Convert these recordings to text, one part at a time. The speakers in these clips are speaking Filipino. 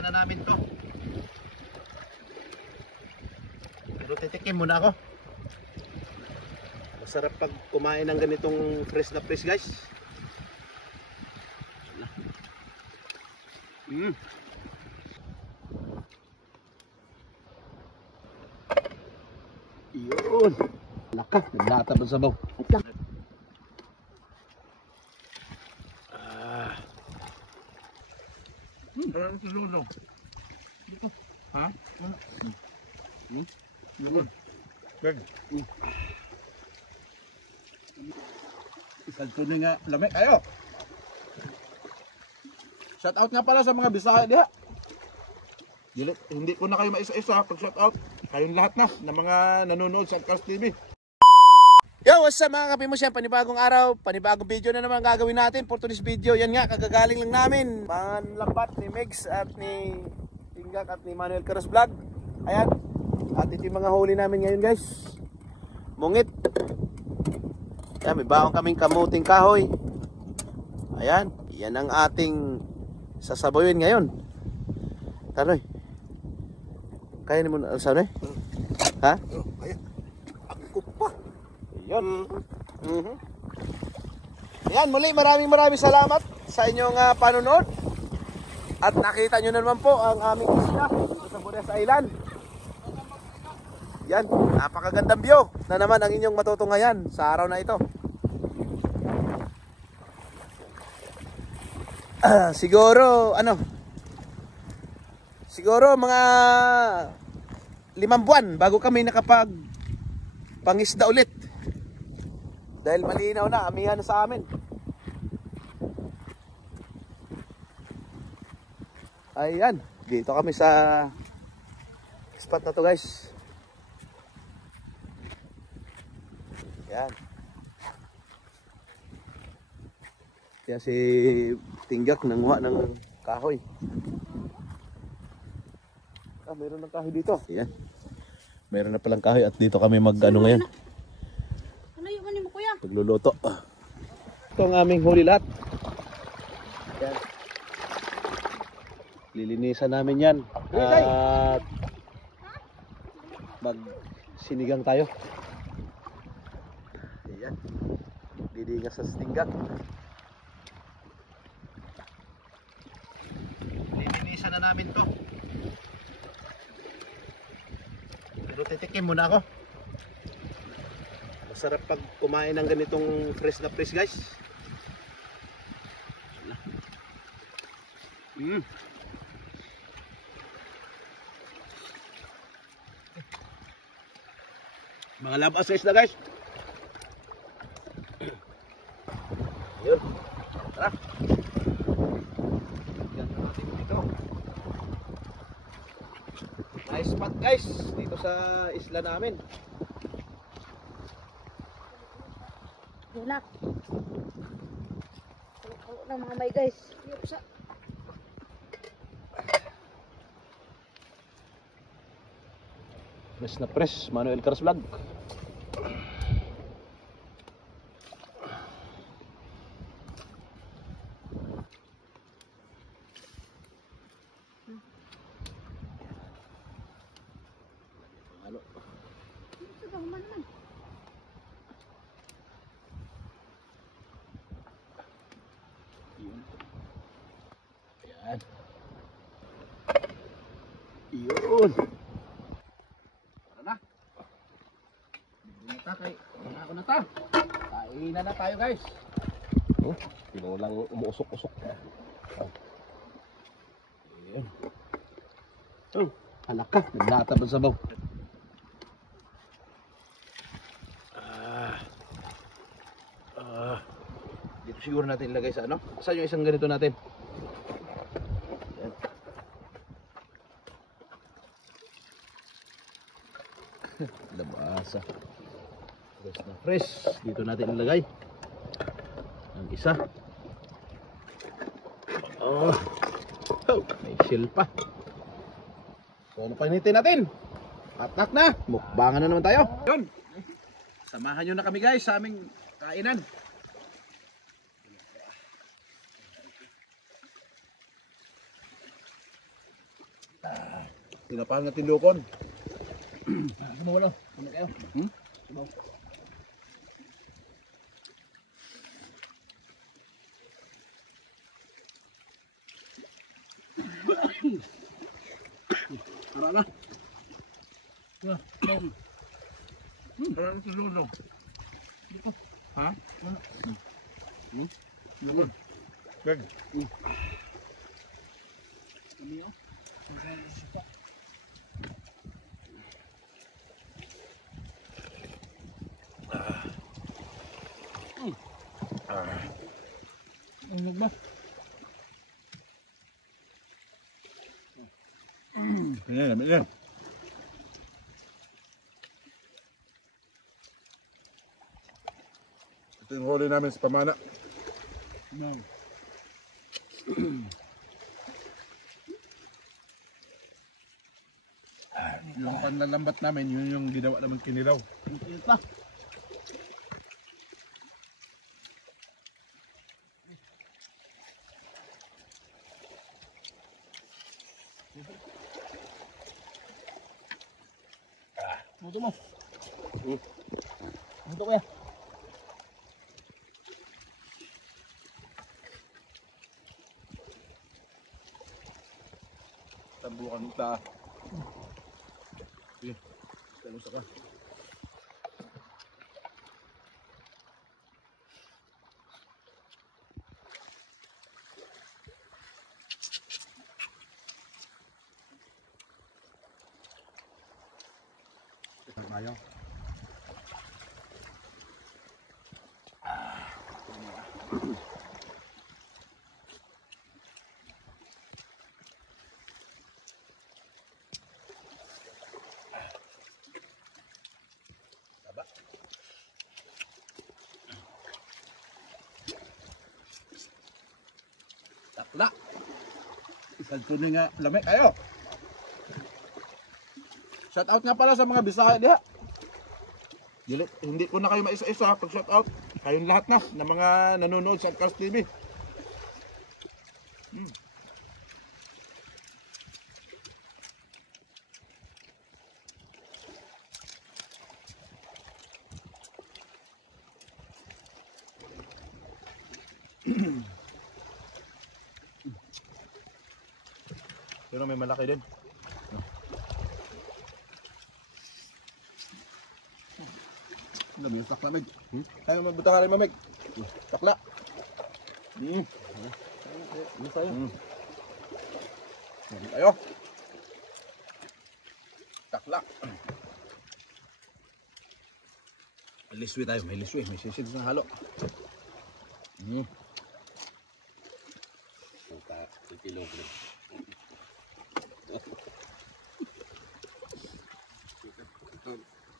Nilinisan na namin to. Pero titikim muna ako. Masarap pag kumain ng ganitong fresh na fresh, guys. Yun. Laka, naglata ba sabaw? Ano sa lulong? Ha? Beg. Isang tunay nga lamig. Ayo! Shout out nga pala sa mga Bisaya diha. Hindi ko na kayo maisa-isa pag shout out. Kayong lahat na mga nanonood sa Cars TV. Yo, what's up mga kapimus yan? Panibagong araw, panibagong video na naman gagawin natin for today's video. Yan nga, kagagaling lang namin. Mga lambat ni Megs at ni Tinggak at ni Manuel Caros Vlog. Ayan, at ito yung mga huli namin ngayon, guys. Mungit. Ayan, may baong kaming kamuting kahoy. Ayan, yan ang ating sasaboyin ngayon. Tanoy, kaya ni mo na alsaw na eh? Ha? Ayan, ako pa. Yun. Ayan, muli maraming salamat sa inyong panonood. At nakita nyo na naman po ang aming isla sa Buenos Island. Yan, napakagandang view na naman ang inyong matutunghayan sa araw na ito. Siguro mga 5 buwan bago kami nakapag pangisda ulit. Dahil malinaw na, amihan na sa amin. Ayan, dito kami sa spot na to, guys. Ayan. Kaya si Tinggak nanguha ng kahoy. Meron ng kahoy dito. Ayan. Meron na palang kahoy at dito kami mag-ano ngayon. Pagluluto. Ito ang aming huli lahat. Yan. Lilinisan namin yan. At magsinigang tayo. Ayan. Didingas sa Tinggak. Lilinisan na namin to. Pero titikim muna ako. Masarap pag kumain ng ganitong fresh na fresh, guys. Mga labas sa isda, guys. Yun. Tara. Ganda natin dito. Nice spot, guys. Dito sa isla namin. Bunak. Kalau na mga may guys. Yusa. Fresh na fresh, Manuel Caros Vlog. Halo. Ayan. Yun. Tara na. Ako na ta. Kainan na tayo, guys. Oh, pinulang umuusok-usok. Ayan. Oh, anak ka. Naglata ba sabaw? Dito siguro natin ilagay sa ano? Saan yung isang ganito natin? Ayan. Labasa. Fresh na fresh. Dito natin ilagay. Ang isa. Oh, may shell pa. So ano painitin natin? Atak na. Mukbangan na naman tayo. Yun. Samahan nyo na kami, guys, sa aming kainan. Pinapahan natin lukon. Sumaw na. Ano kayo? Sumaw. Tara na. Parang ito lulong. Ha? Lukon. Beg. Kami ah. Ang ba? Ayan, lamig na. Ito yung huli namin sa pamana. Yung panlalambat namin, yun yung ginawa naman kinilaw. Ito pa. Buto mo. Buto ko ya. Tambukan ta. Sige, talusa ka. Ayaw. Takla. Isang tuloy nga lamig. Ayo! Shout out nga pala sa mga Bisaya diha. Hindi ko na kayo maisa-isa pag shout out. Kayong lahat na ng mga nanonood sa Cars TV. Pero may malaki din. Dami yung takla, Meg. Tayo magbuta ka rin, Mamig. Takla. Ano tayo? Tayo. Takla. Liswi tayo, may liswi. May sisid na halo.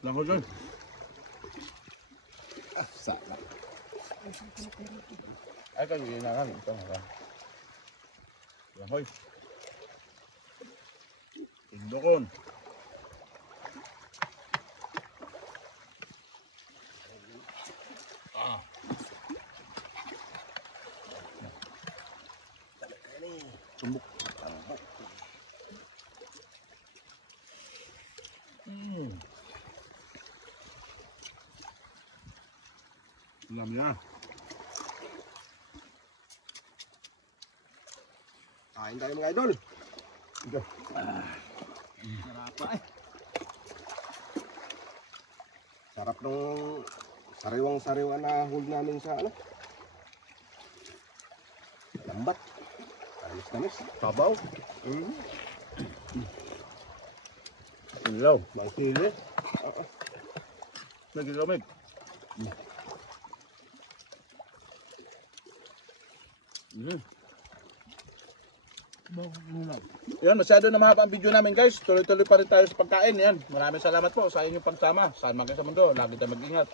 Lang ko dyan. Sana. Ay, kayo ginakan. Ito nga. Yan, hoy. Indokon. Sumbok. Alam niya. Kain tayo mga idol. Ito. Sarap pa eh. Sarap nung sariwang-sariwa na huli namin sa ano. Lambat. Tamis-tamis. Sabaw. Ilaw. Mang sili. Nagigamig. Yan, masyado na mahaba ang video namin guys. Tuloy-tuloy pa rin tayo sa pagkain. Yan. Maraming salamat po sa inyong pagsama. Saan man kayo sa mundo. Lagi tayo mag-ingat.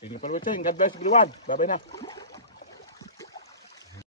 Thank you for watching. God bless everyone. Bye-bye na.